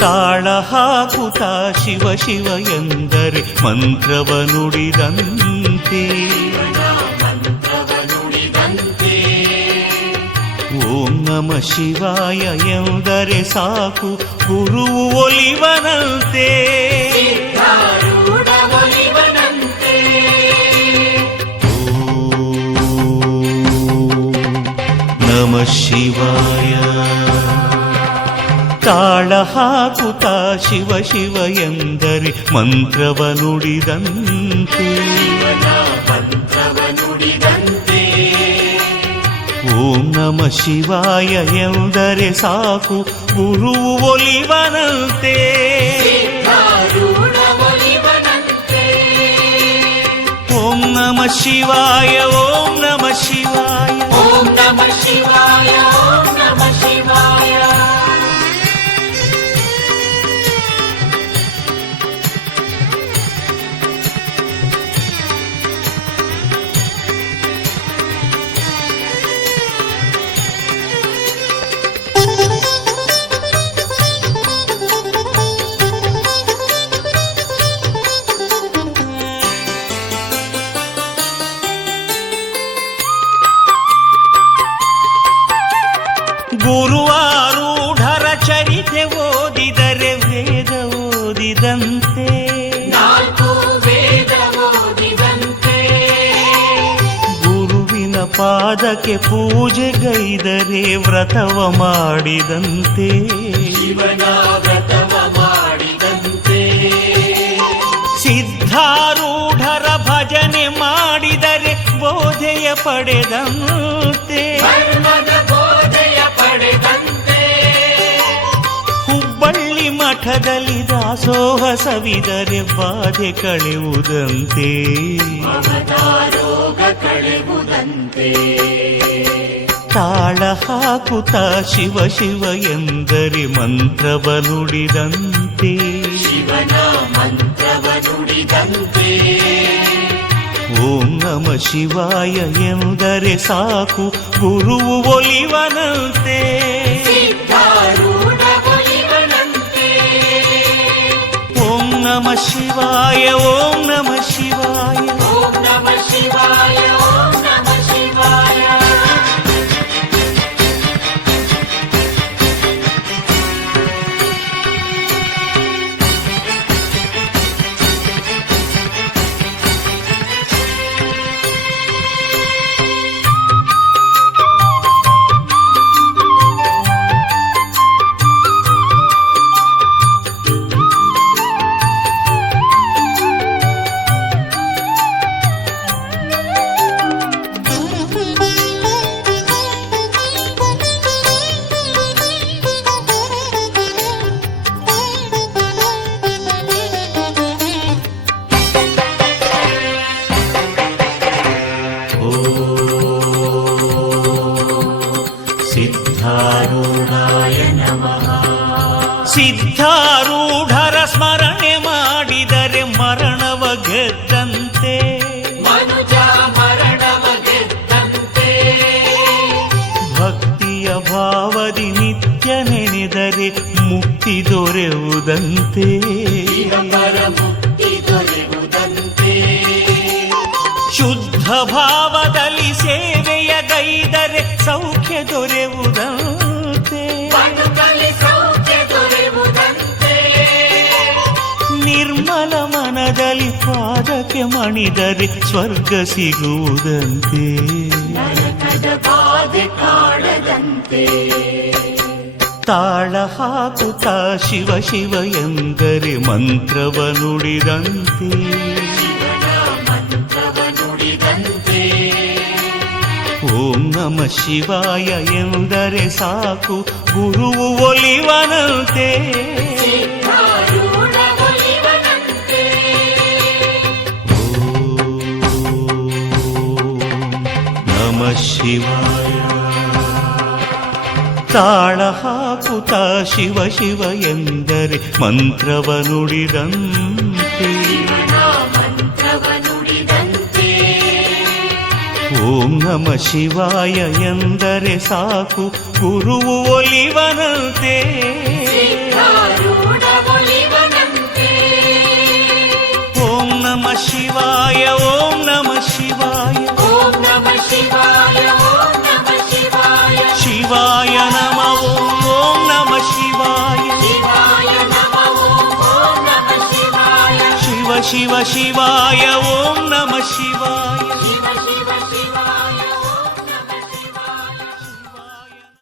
ತಾಳ ಹಾಕುತ್ತ ಶಿವ ಶಿವ ಎಂದರೆ ಮಂತ್ರವ ನುಡಿದಂತೆ, ಓಂ ನಮ ಶಿವಾಯ ಎಂದರೆ ಸಾಕು ಗುರುವು ಒಲಿವನಂತೆ. ನಮ ಶಿವಾಯ. ತಾಳ ಹಾಕುತ್ತ ಶಿವ ಶಿವ ಎಂದರೆ ಮಂತ್ರವ ನುಡಿದಂತೆ, ಓಂ ನಮ ಶಿವಾಯ ಎಂದರೆ ಸಾಕು ಗುರುವು ಒಲಿವನಂತೆ. ಓಂ ನಮ ಶಿವಾಯ, ಓಂ ನಮ ಶಿವಾಯ, ಓಂ ನಮ ಶಿವಾಯ, ಓಂ ನಮ ಶಿವಾಯ. ಗುರುವಾರೂಢರ ಚರಿತೆ ಓದಿದರೆ ವೇದ ಓದಿದಂತೆ, ನಾಲ್ಕು ವೇದ ಓದಿದಂತೆ. ಗುರುವಿನ ಪಾದಕ್ಕೆ ಪೂಜೆಗೈದರೆ ವ್ರತವ ಮಾಡಿದಂತೆ, ಶಿವನ ವ್ರತವ ಮಾಡಿದಂತೆ. ಸಿದ್ಧಾರೂಢರ ಭಜನೆ ಮಾಡಿದರೆ ಬೋಧೆಯ ಪಡೆದಂತೆ, ಹುಬ್ಬಳ್ಳಿ ಮಠದಲ್ಲಿ ದಾಸೋಹ ಸವಿದರೆ ಬಾಧೆ ಕಳೆಯುವುದಂತೆ, ರೋಗ ಕಳೆಯುವುದಂತೆ. ತಾಳ ಹಾಕುತ್ತ ಶಿವ ಶಿವ ಎಂದರೆ ಮಂತ್ರವ ನುಡಿದಂತೆ, ಶಿವನ ಮಂತ್ರವ ನುಡಿದಂತೆ. ಓಂ ನಮ ಶಿವಾಯ ಎಂದರೆ ಸಾಕು ಗುರುವು ಒಲಿವನಂತೆ. ಓಂ ನಮ ಶಿವಾಯ, ಓಂ ನಮ ಶಿವಾಯ, ಓಂ ನಮ ಶಿವಾಯ, ಓಂ ನಮ ಶಿವಾಯ. ಸಿದ್ಧಾರೂಢಾಯ ನಮಃ. ಸಿದ್ಧಾರೂಢರ ಸ್ಮರಣೆ ಮಾಡಿದರೆ ಮರಣವ ಗೆದ್ದಂತೆ, ಮನುಜ ಮರಣವ ಗೆದ್ದಂತೆ. ಭಕ್ತಿಯ ಭಾವದಿ ನಿತ್ಯ ನೆನೆದರೆ ಮುಕ್ತಿ ದೊರೆಯುವುದಂತೆ, ಇಹಪರ ಮುಕ್ತಿ ದೊರೆಯುವುದಂತೆ. ದೊರೆಯುವುದಂತೆ ಬದುಕಲಿ ಸೌಖ್ಯ ದೊರೆಯುವುದಂತೆ ನಿರ್ಮಲ ಮನದಲ್ಲಿ ಪಾದಕ್ಕೆ ಮಣಿದರೆ ಸ್ವರ್ಗ ಸಿಗುವುದಂತೆ ನರಕದ ಬಾಧೆ ಕಾಡದಂತೆ ತಾಳ ಹಾಕುತ್ತಾ ಶಿವ ಶಿವ ಎಂದರೆ ಮಂತ್ರವ ನುಡಿದಂತೆ ಶಿವನ ಮಂತ್ರವ ನುಡಿದಂತೆ ಓಂ ನಮ ಶಿವಾಯ ಎಂದರೆ ಸಾಕು ಗುರುವು ಒಲಿವನಂತೆ ಸಿದ್ಧಾರೂಢ ಒಲಿವನಂತೆ ನಮ ಶಿವಾಯ ತಾಳ ಹಾಕುತ್ತಾ ಶಿವ ಶಿವ ಎಂದರೆ ಮಂತ್ರವ ನುಡಿದಂತೆ ಶಿವನ ಮಂತ್ರವ ನುಡಿದಂತೆ ಓಂ ನಮ ಶಿವಾಯ ಎಂದರೆ ಸಾಕು ಗುರುವು ಒಲಿವನಂತೆ ಸಿದ್ಧಾರೂಢ ಒಲಿವನಂತೆ ಓಂ ನಮ ಶಿವಾಯ ಓಂ ನಮ ಶಿವಾಯ ಓಂ ನಮ ಶಿವಾಯ ಓಂ ನಮ ಶಿವಾಯ ಶಿವಾಯ ನಮ ಓಂ ನಮ ಶಿವಾಯ ಶಿವಾಯ ನಮಃ ಓಂ ನಮ ಶಿವಾಯ ಶಿವ ಶಿವ ಶಿವಾಯ ಓಂ ನಮ ಶಿವಾಯ